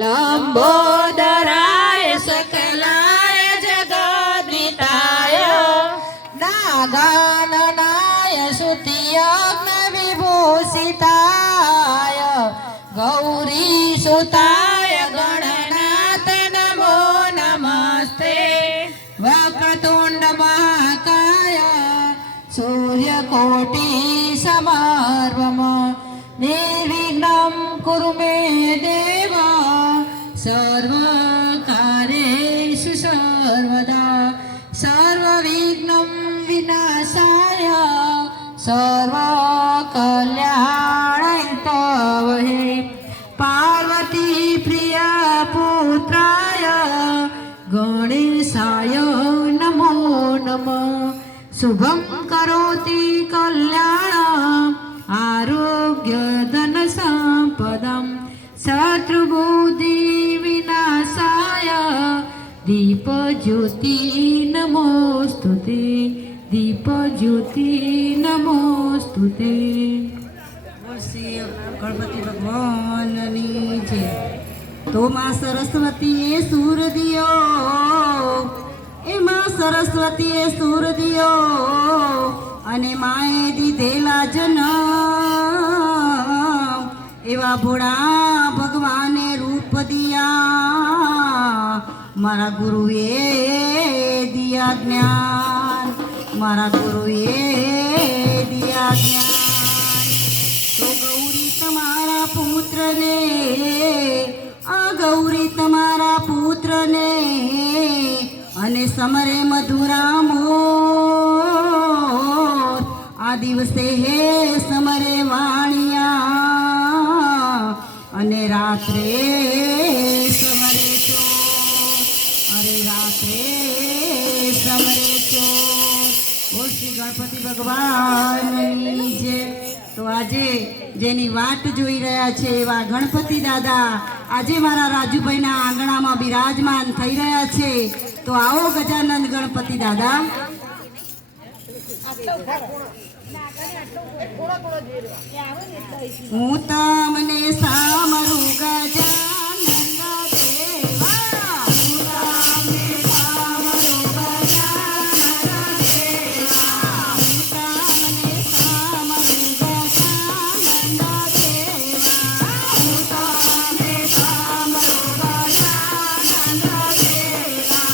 લંબોદરાય सकलाय जगद्विताय नागाननाय स्तुतियज्ञविभूषिताय गौरीसुताय गणनाथ नमो नमस्ते वक्रतुण्ड महाकाय सूर्यकोटि समर्वम निर्विघ्नं कुरु मे देव सर्वकार्येषु सर्वदा सर्वविघ्नं विनाशाय सर्वकल्याणाय पार्वती प्रिया पुत्राय गणेशाय नमो नमः शुभं करोति कल्याणम् आरोग्य धन संपदं शत्रुबुद्धि विनाशाय दीप ज्योति नमोस्तुते दीप ज्योति नमोस्तुते। श्री गणपति भगवान जय। तो माँ सरस्वती सूर दियो ए माँ सरस्वती सूर दियो અને માએ દીધેલા જન્મ એવા ભોળા ભગવાને રૂપ દિયા મારા ગુરુએ દિયા જ્ઞાન મારા ગુરુએ દિયા જ્ઞાન તો ગૌરી તમારા પુત્રને આ ગૌરી તમારા પુત્રને અને સમરે મધુરામો આ દિવસે હે સમરે વાણિયા અને રાત્રે સમરે ચોર અરે રાત્રે સમરે ચોર। ઓ શ્રી ગણપતિ ભગવાનની જય। તો આજે જેની વાટ જોઈ રહ્યા છે એવા ગણપતિ દાદા આજે મારા રાજુભાઈના આંગણામાં બિરાજમાન થઈ રહ્યા છે। તો આવો ગજાનંદ ગણપતિ દાદા। હું તમને સામરું ગજાનંદ દેવા હું તમને સામરું ગજાનંદ દેવા હું તમને સામરું ગજાનંદ દેવા હું તમને સામરું ગજાનંદ દેવા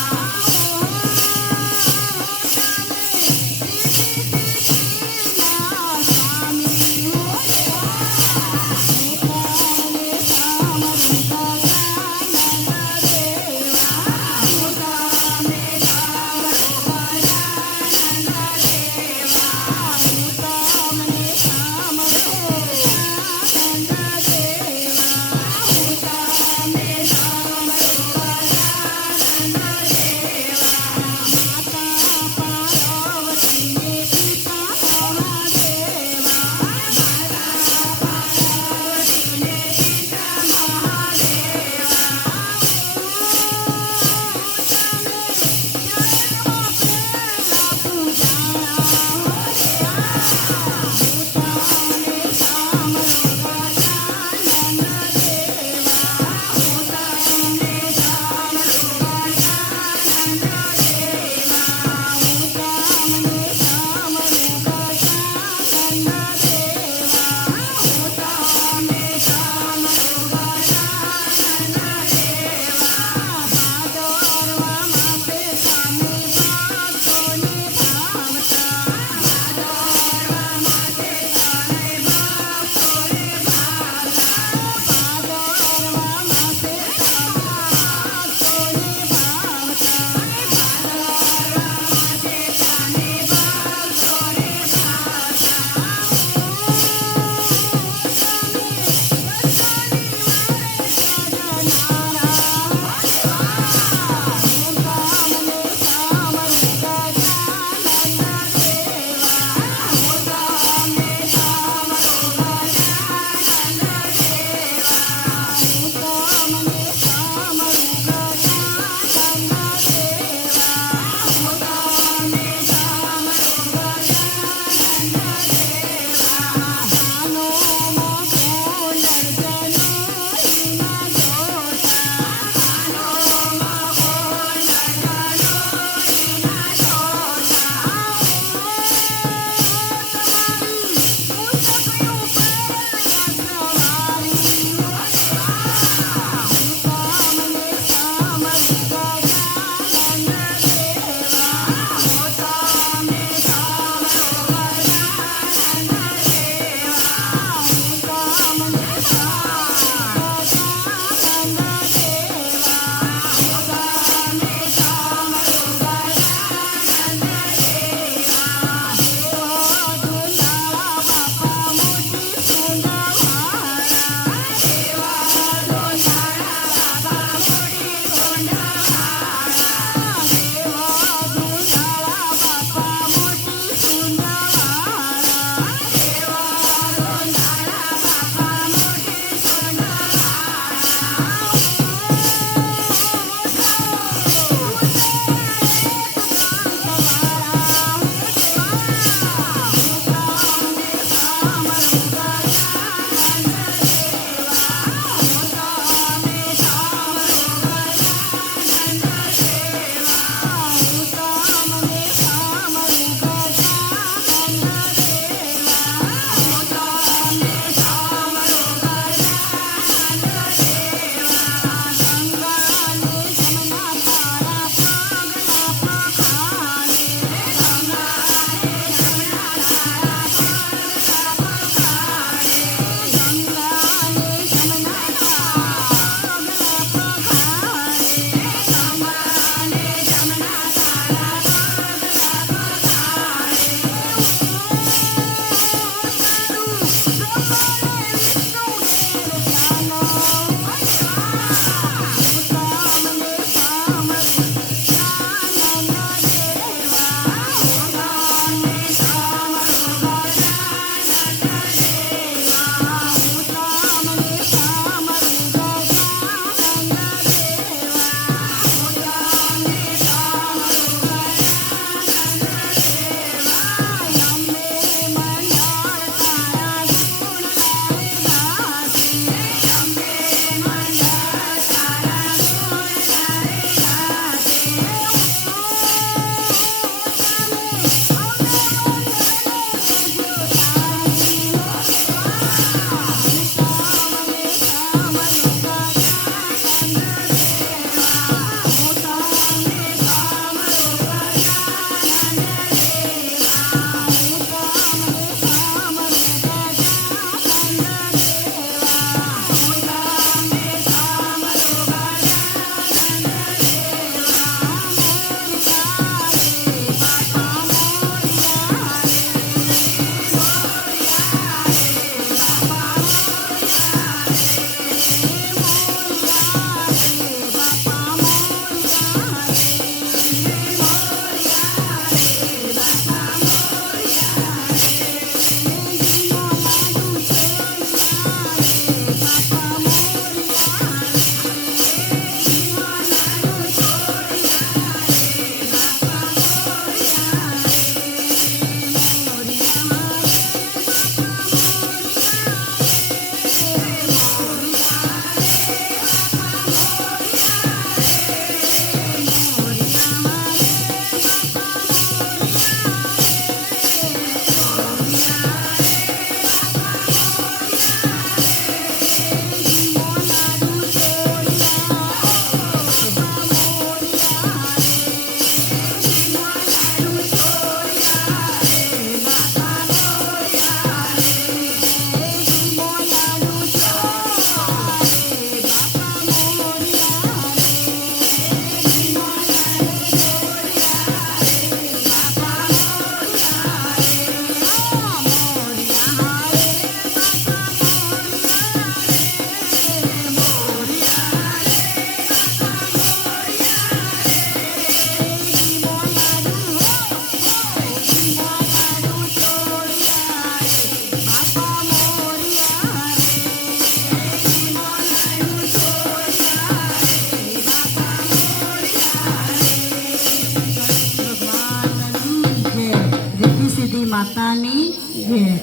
માતાની જય.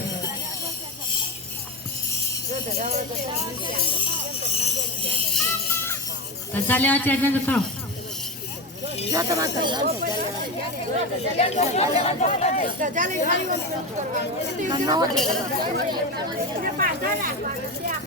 તો ચાલ્યા છે એટલે તો